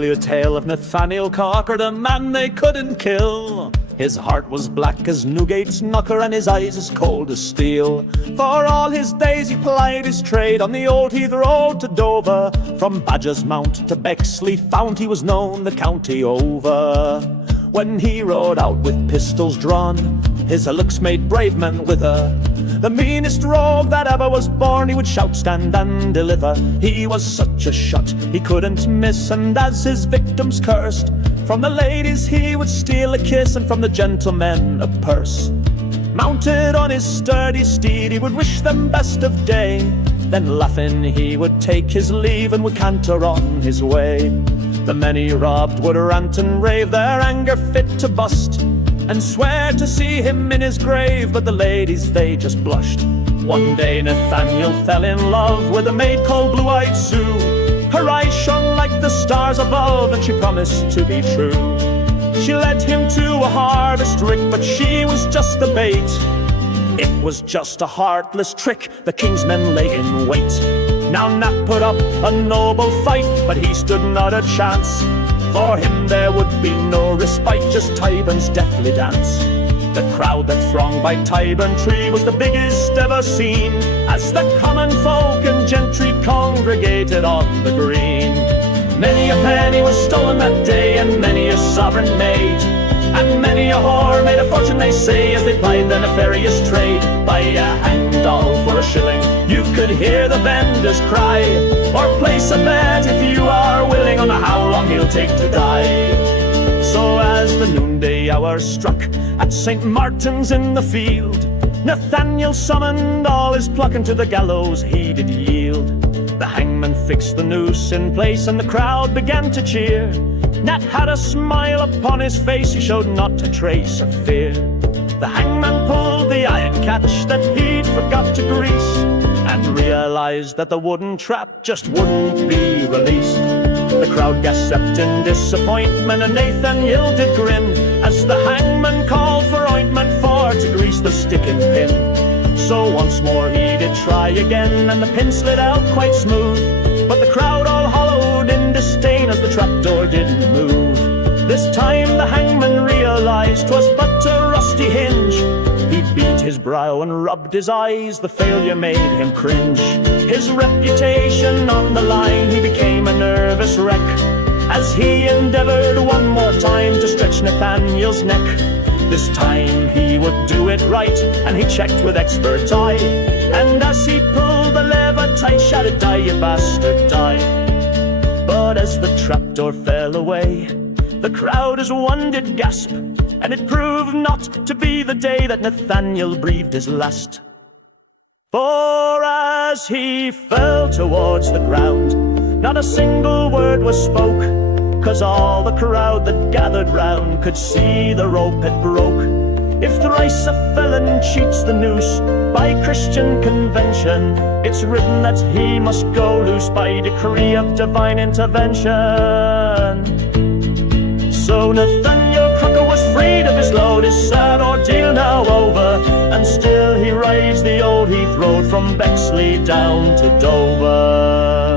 tell you a tale of Nathaniel Cocker, the man they couldn't kill. His heart was black as Newgate's knocker, and his eyes as cold as steel. For all his days he plied his trade on the old Heath road to Dover. From Badger's Mount to Bexley Fount he was known the county over. When he rode out with pistols drawn, his looks made brave men wither. The meanest rogue that ever was born, he would shout, stand and deliver. He was such a shot, he couldn't miss, and as his victims cursed, from the ladies he would steal a kiss, and from the gentlemen a purse. Mounted on his sturdy steed, he would wish them best of day. Then laughing he would take his leave, and would canter on his way. The men he robbed would rant and rave, their anger fit to bust, and swear to see him in his grave, but the ladies they just blushed. One day Nathaniel fell in love with a maid called Blue-Eyed Sue. Her eyes shone like the stars above, and she promised to be true. She led him to a harvest rick, but she was just a bait. It was just a heartless trick, the king's men lay in wait. Now Nat put up a noble fight, but he stood not a chance. For him there would be no respite, just Tyburn's deathly dance. The crowd that thronged by Tyburn Tree was the biggest ever seen, as the common folk and gentry congregated on the green. Many a penny was stolen that day, and many a sovereign made, and many a whore made a fortune, they say, as they plied their nefarious trade. Buy a hang doll for a shilling, you could hear the vendors cry, or place a bet if you are willing on how long he'll take to die. So as the noonday hour struck at St. Martin's in the field, Nathaniel summoned all his pluck, and to the gallows he did yield. The hangman fixed the noose in place, and the crowd began to cheer. Nat had a smile upon his face, he showed not a trace of fear. The hangman pulled the iron catch that he'd forgot to grease, and realized that the wooden trap just wouldn't be released. The crowd gasped in disappointment, and Nathaniel did grin, as the hangman called for ointment for to grease the sticking pin. So once more he did try again, and the pin slid out quite smooth, but the crowd all hollowed in disdain as the trapdoor didn't move. This time the hangman realized 'twas but a rusty hinge. He beat his brow and rubbed his eyes, the failure made him cringe. His reputation on the line, he became a nervous wreck, as he endeavored one more time to stretch Nathaniel's neck. This time he would do it right, and he checked with expert eye, and as he pulled the lever tight, shouted, "Die, you bastard, die!" But as the trapdoor fell away, the crowd as one did gasp, and it proved not to be the day that Nathaniel breathed his last. For as he fell towards the ground, not a single word was spoke, 'cause all the crowd that gathered round could see the rope had broke. If thrice a felon cheats the noose, by Christian convention, it's written that he must go loose by decree of divine intervention. So Nathaniel Crocker was freed of his load, his sad ordeal now over, and still he rides the old Heath road from Bexley down to Dover.